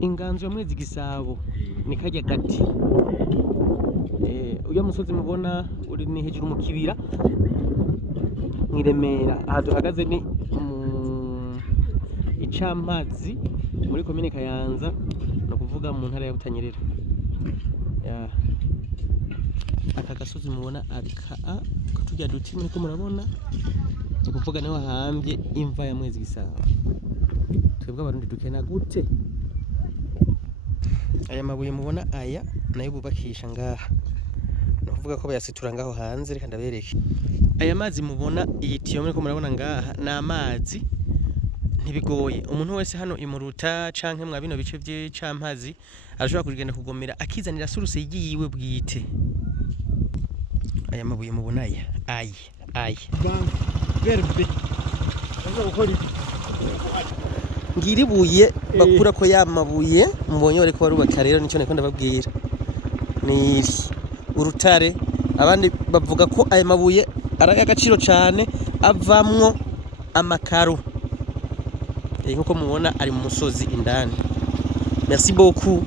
inganzo ya mwezi gisabo ni kajya gati uya musozi mubona uri ni hejuru mu kibira mwiremera aha duhagaze ni icamazi muri komine Kayanza no kuvuga mu ntara ya Butanyerera aka gasozi mubona aka tujya duti muri ko murabona no kuvuga naho hambye imva ya mwezi gisabo twebwe abarundi dukena gute aya mabuye mubona aya nayo bubakisha ngaha no kuvuga ko bayasitura ngaho hanze reka ndabereke aya mazi mubona iyi tiyo muri ko murabona ngaha na amazi ntibigoye umuntu wese hano imuruta canke mwa bino bice by'icamazi arashobora kugenda kugomera akizanira suruse yiwe bwite aya mabuye mubona aya verbe baza gukora ngiribuye bakura ko yamabuye mbonye bariko barubaka rero nico nako ndababwira niri urutare abandi bavuga ko aya mabuye ari agaciro cyane avamwo amakaro nkuko mubona ari mu musozi indani merci beaucoup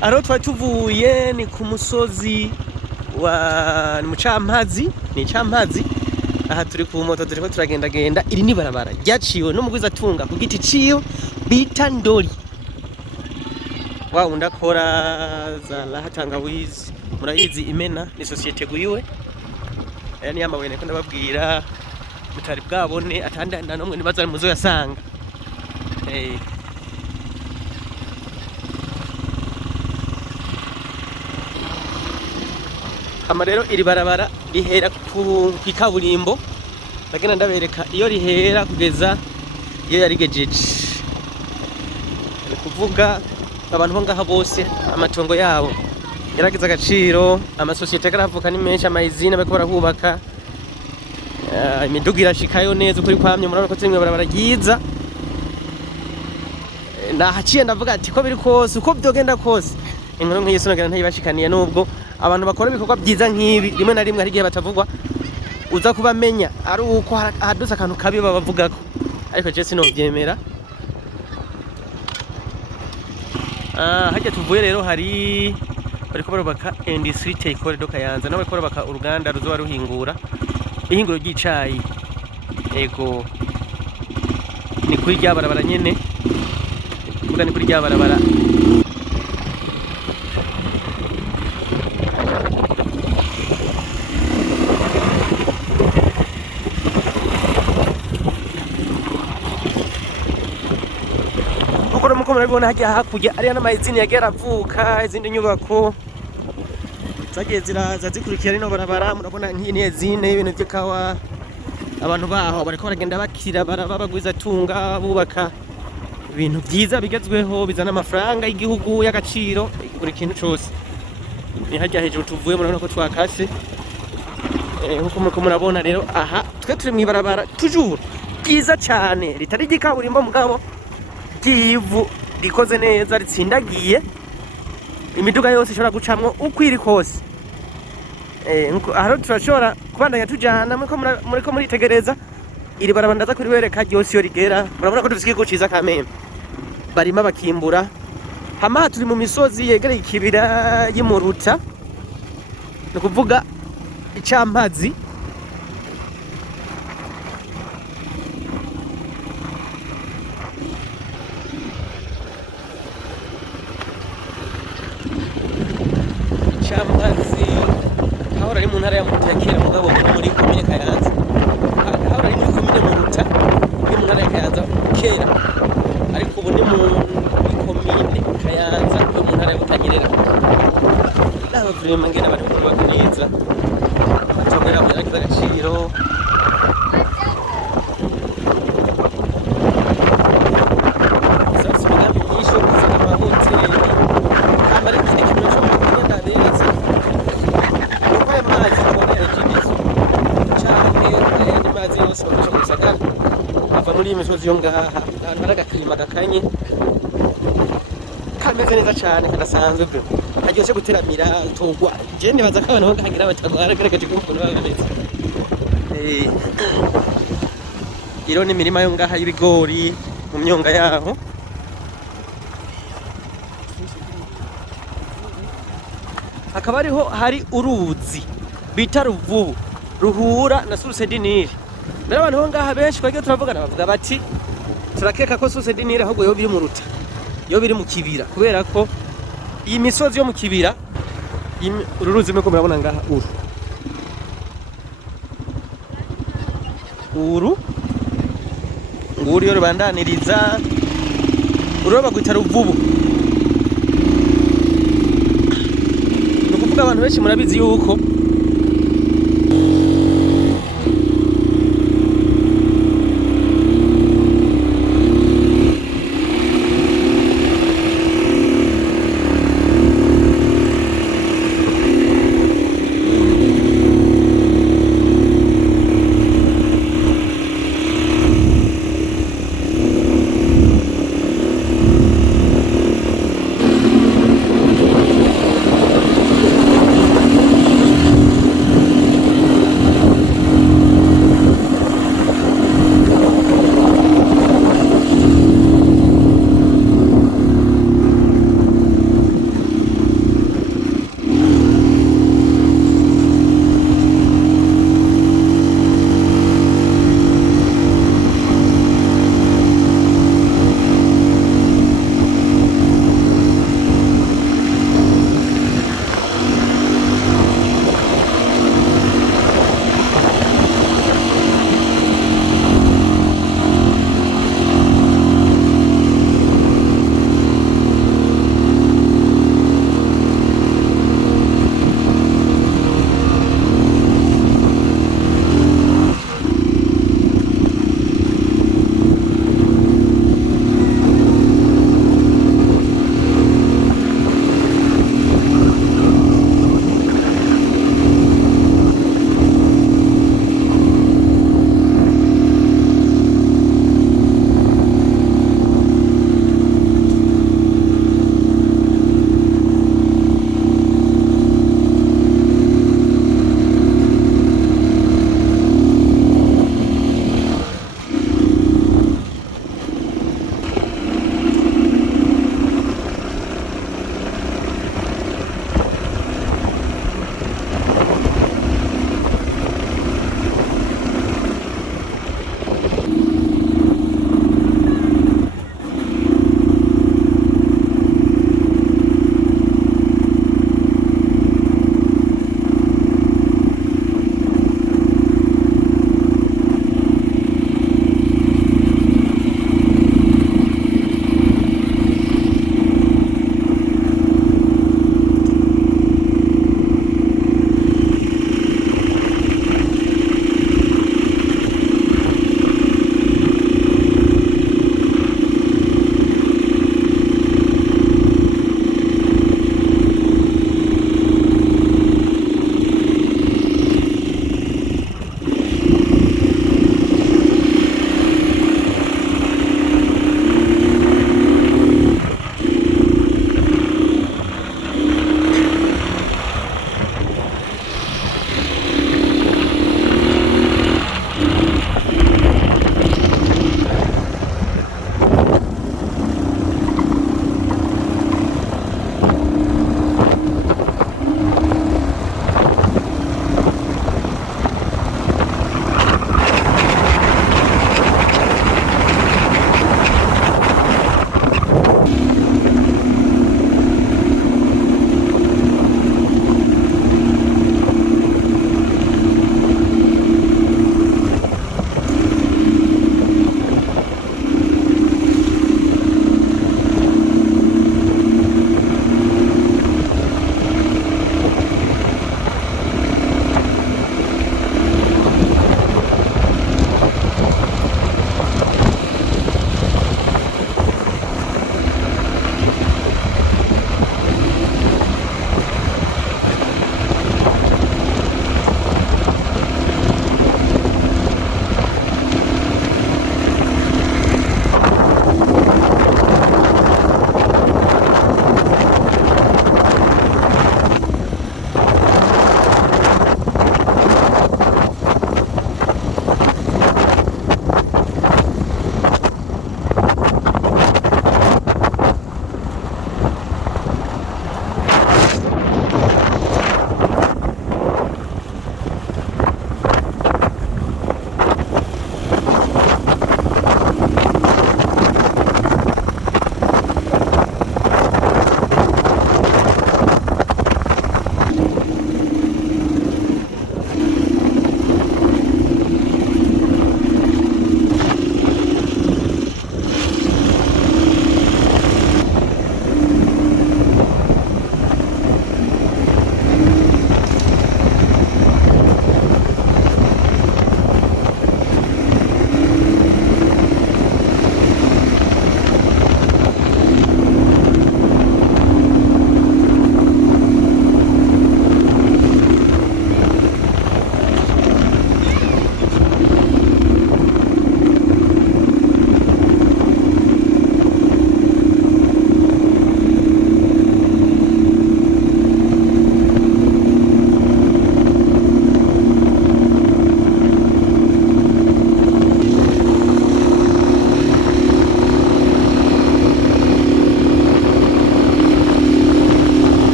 aro twatuvuye ni ku musozi wa mucampazi ni icampazi aha turi ku moto turiko turagenda genda iri ni barabara yaciye no umugwizatunga ku giti ciyo bita Ndori wa undakora za lahatangawizi murayizi imena ni societe guyiwe yani yamabuye niko ndababwira mutari bwabone atanda namwe nibaza muzo yasanga amarero iri barabara rihera ku ikaburimbo bagenda ndabereka iyo rihera kugeza iyo yarigejeje ni kuvuga abantu bo ngaha bose amatongo yabo yaragize agaciro amasosiyete karavuka ni menshi amahizina bariko barahubaka imiduga irashikayo neza ukuri kwamye murabona ko turi barabara ryiza nahaciye ndavuga ati ko biri kose uko byogenda kose inkuru nk'iyi sonogera ntayibashikaniye nubwo abantu bakora ibikorwa byiza nk'ibi rimwe na rimwe ari gihe batavugwa uza kubamenya ari uko hadusa akantu kabi babavugako ariko je sinovyemera hajya tuvuye rero hari bariko barubaka industry take do Kayanza nawe bariko barubaka uruganda ruzoba ruhingura ihinguro ry'icayi ego ni kuri rya barabara nyene kuvuga ni kuri rya barabara muko murabona hajya hakurya ari n'amazina yagera avuka izindi nyubako zagiye ziraza zikurikira rino barabara murabona nk'ine zine ibintu by'ikawa abantu baho bariko baragenda bakira barabagwizatunga bubaka ibintu byiza bigezweho bizana amafaranga y'igihugu y'agaciro buri kintu cyose ni hajya hejuru tuvuye murabona ko twakase nkuko muko murabona rero aha twe turi mu barabara toujours byiza cyane ritari gikaburimbo mugabo ivu rikoze neza ritsindagiye imiduga yose ishobora gucamwo ukwiri kose aho turashobora kubandanya tujana muriko muritegereza iri barabara ndaza kuribereka ryose yo rigera murabona ko dufise ikigo ciza kameme barima bakimbura hama turi mu misozi yegereye ikibira y'Muruta no kuvuga icamazi ahora ari mu ntara ya Muruta kera mugabo muri komine Kayanza ahora ari muri komine Muruta muri mu ntara ya Kayanza kera ariko ubu ni muri komine Kayanza mu ntara ya Butanyerera naba vraiment ngena bari kubaka neza batongera mu yaragize agaciro sasa migambi myinshi yo kuzana amahoteli amara ikindi kintu cyo kugenda neza amazi tubonera ikigizo cyane ni mazi yose bakosha mu gisagara ava muri iyi misozi yo ngaha ahantu hari agakirima gakanye kameze neza cyane kadasanzwe bro hagiye guteramira tugwa je nibaza ko abantu bahagira batagwara garagaje ko ukuntu baba bameze iro n'imirima yo ngaha y'ibigori mu myonga yaho. Hakaba ariho hari uruzi bita Ruvubu ruhura na source du Nil. Rero abantu ho ngaha benshi twagiye turavugana bavuga bati turakeka ko source du Nil ahubwo yo biri Muruta, yo biri mu kibira, kubera ko iyi misozi yo mu kibira uru ruzi meko murabona ngaha nguru yo rubandaniriza uru bagwita Ruvubu. Nukuvuga abantu benshi murabizi yuko